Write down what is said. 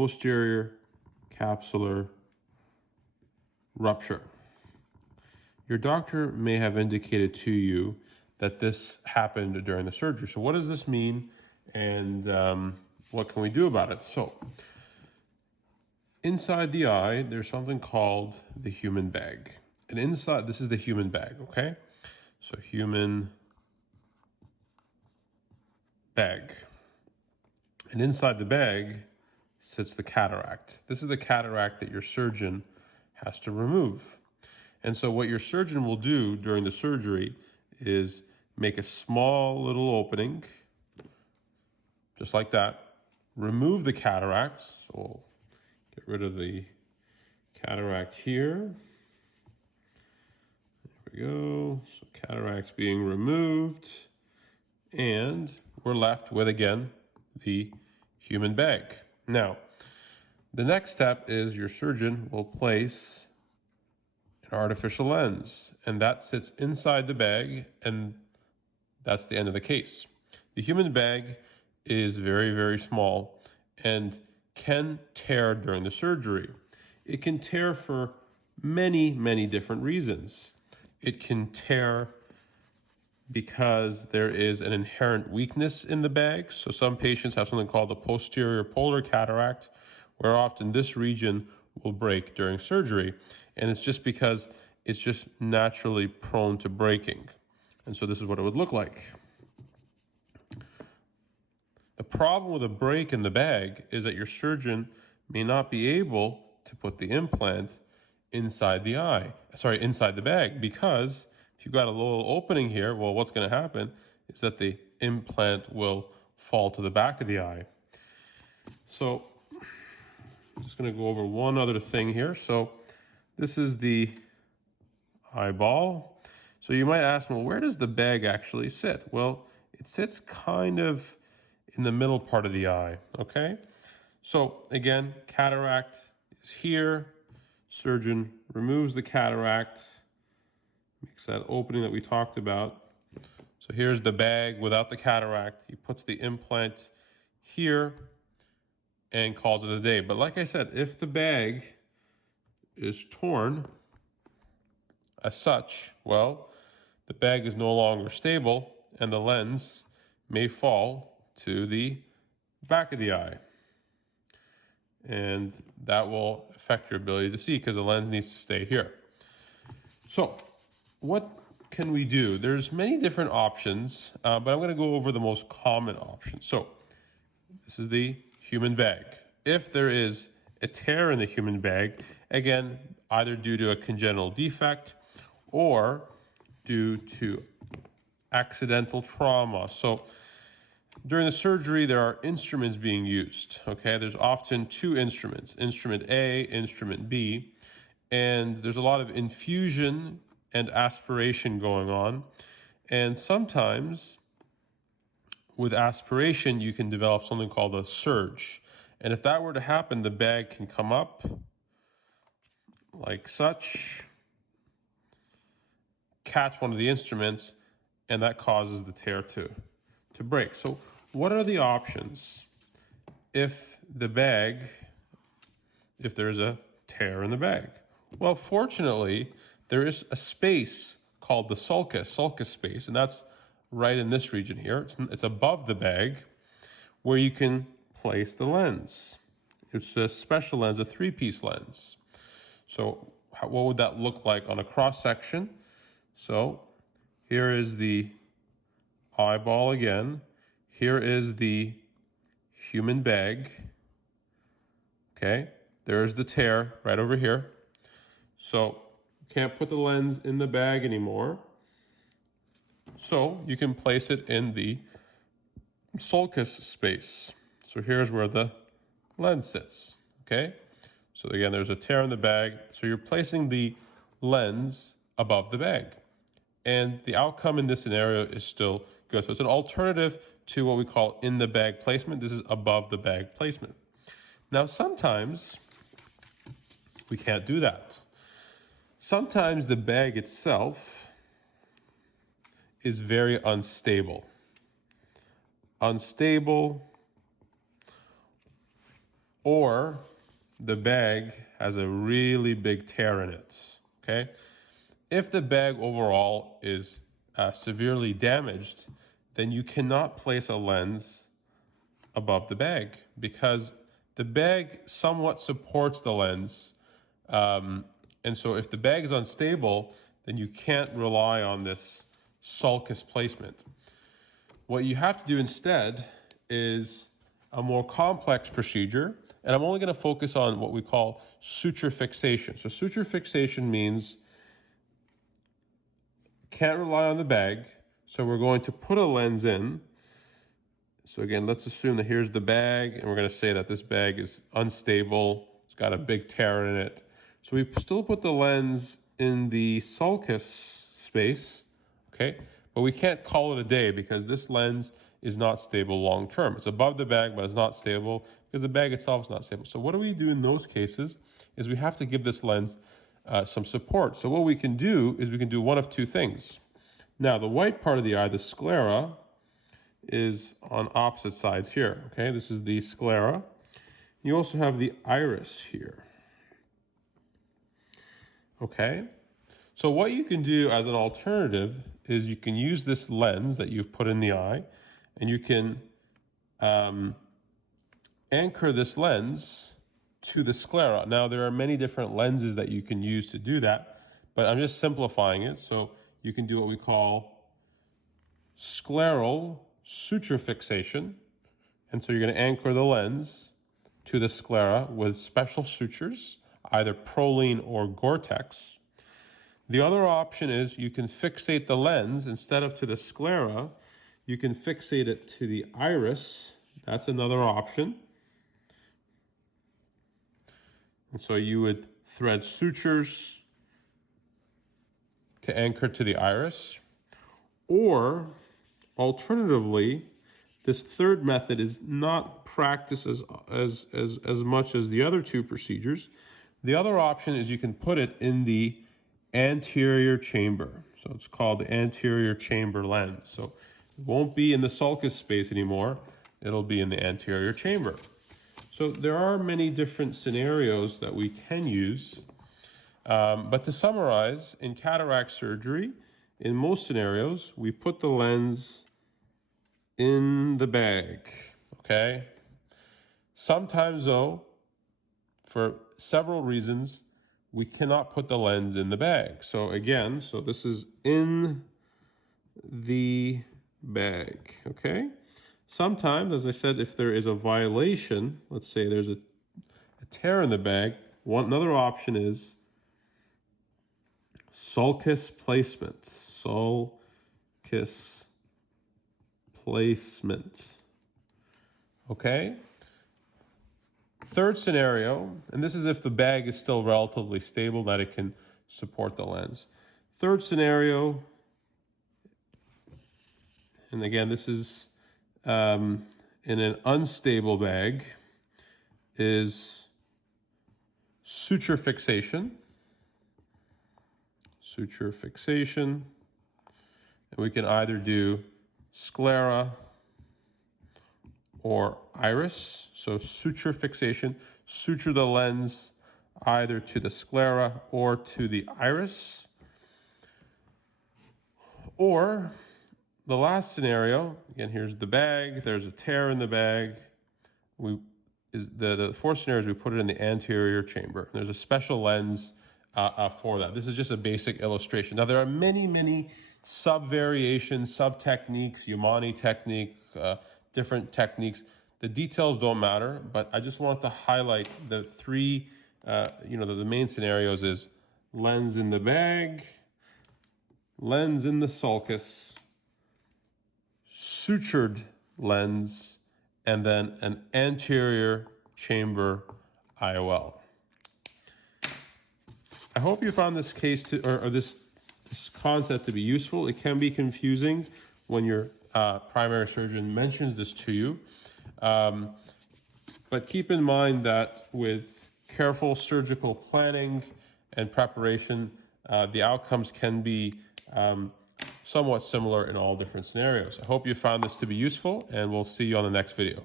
posterior capsular rupture. Your doctor may have indicated to you that this happened during the surgery. So what does this mean, and what can we do about it? So inside the eye, there's something called the human bag. And inside, this is the human bag, okay? So human bag. And inside the bag sits the cataract. This is the cataract that your surgeon has to remove. And so what your surgeon will do during the surgery is make a small little opening, just like that, remove the cataract. So we'll get rid of the cataract here. There we go. So cataract's being removed. And we're left with, again, the human bag. Now, the next step is your surgeon will place an artificial lens, and that sits inside the bag, and that's the end of the case. The human bag is very, very small and can tear during the surgery. It can tear for many, many different reasons. It can tear because there is an inherent weakness in the bag. So some patients have something called the posterior polar cataract, where often this region will break during surgery. And it's just because it's just naturally prone to breaking. And so this is what it would look like. The problem with a break in the bag is that your surgeon may not be able to put the implant inside the bag, because if you've got a little opening here, well, what's going to happen is that the implant will fall to the back of the eye. So I'm just going to go over one other thing here. So this is the eyeball. So you might ask, well, where does the bag actually sit? Well, it sits kind of in the middle part of the eye, okay? So again, cataract is here. Surgeon removes the cataract, makes that opening that we talked about. So here's the bag without the cataract. He puts the implant here and calls it a day. But like I said, if the bag is torn as such, well, the bag is no longer stable and the lens may fall to the back of the eye. And that will affect your ability to see because the lens needs to stay here. So what can we do? There's many different options, but I'm going to go over the most common option. So this is the human bag. If there is a tear in the human bag, again, either due to a congenital defect or due to accidental trauma. So during the surgery, there are instruments being used, okay? There's often two instruments, instrument A, instrument B, and there's a lot of infusion and aspiration going on. And sometimes with aspiration, you can develop something called a surge. And if that were to happen, the bag can come up like such, catch one of the instruments, and that causes the tear to break. So what are the options if there's a tear in the bag? Well, fortunately, there is a space called the sulcus space, and that's right in this region here. It's above the bag where you can place the lens. It's a special lens, a 3-piece lens. So what would that look like on a cross section? So here is the eyeball again. Here is the human bag. Okay, there's the tear right over here. So you can't put the lens in the bag anymore. So you can place it in the sulcus space. So here's where the lens sits, okay? So again, there's a tear in the bag. So you're placing the lens above the bag. And the outcome in this scenario is still good. So it's an alternative to what we call in the bag placement. This is above the bag placement. Now, sometimes we can't do that. Sometimes the bag itself is very unstable. Unstable, or the bag has a really big tear in it, okay? If the bag overall is severely damaged, then you cannot place a lens above the bag because the bag somewhat supports the lens. And so if the bag is unstable, then you can't rely on this sulcus placement. What you have to do instead is a more complex procedure, and I'm only going to focus on what we call suture fixation. So suture fixation means can't rely on the bag, so we're going to put a lens in. So again, let's assume that here's the bag, and we're going to say that this bag is unstable, it's got a big tear in it. So we still put the lens in the sulcus space, okay? But we can't call it a day because this lens is not stable long term. It's above the bag, but it's not stable because the bag itself is not stable. So what do we do in those cases is we have to give this lens some support. So what we can do is we can do one of two things. Now, the white part of the eye, the sclera, is on opposite sides here, okay? This is the sclera. You also have the iris here, okay? So what you can do as an alternative is you can use this lens that you've put in the eye, and you can anchor this lens to the sclera. Now, there are many different lenses that you can use to do that, but I'm just simplifying it. So you can do what we call scleral suture fixation. And so you're going to anchor the lens to the sclera with special sutures, either Prolene or Gore-Tex. The other option is you can fixate the lens instead of to the sclera, you can fixate it to the iris. That's another option. And so you would thread sutures to anchor to the iris. Or alternatively, this third method is not practiced as much as the other two procedures. The other option is you can put it in the anterior chamber. So it's called the anterior chamber lens. So it won't be in the sulcus space anymore. It'll be in the anterior chamber. So there are many different scenarios that we can use. But to summarize, in cataract surgery, in most scenarios, we put the lens in the bag, okay? Sometimes though, for several reasons, we cannot put the lens in the bag. So again, so this is in the bag, okay? Sometimes, as I said, if there is a violation, let's say there's a tear in the bag, another option is sulcus placement. Sulcus placement. Okay? Third scenario, and this is if the bag is still relatively stable, that it can support the lens. Third scenario, and again, this is in an unstable bag, is suture fixation. Suture fixation. And we can either do sclera or iris. So suture fixation, suture the lens either to the sclera or to the iris. Or the last scenario, again, here's the bag, there's a tear in the bag. The fourth scenario is we put it in the anterior chamber. There's a special lens for that. This is just a basic illustration. Now, there are many sub-variations, sub-techniques, Yamani technique, different techniques. The details don't matter, but I just wanted to highlight the three, the main scenarios is lens in the bag, lens in the sulcus, sutured lens, and then an anterior chamber IOL. I hope you found this case this concept to be useful. It can be confusing when your primary surgeon mentions this to you. But keep in mind that with careful surgical planning and preparation, the outcomes can be somewhat similar in all different scenarios. I hope you found this to be useful, and we'll see you on the next video.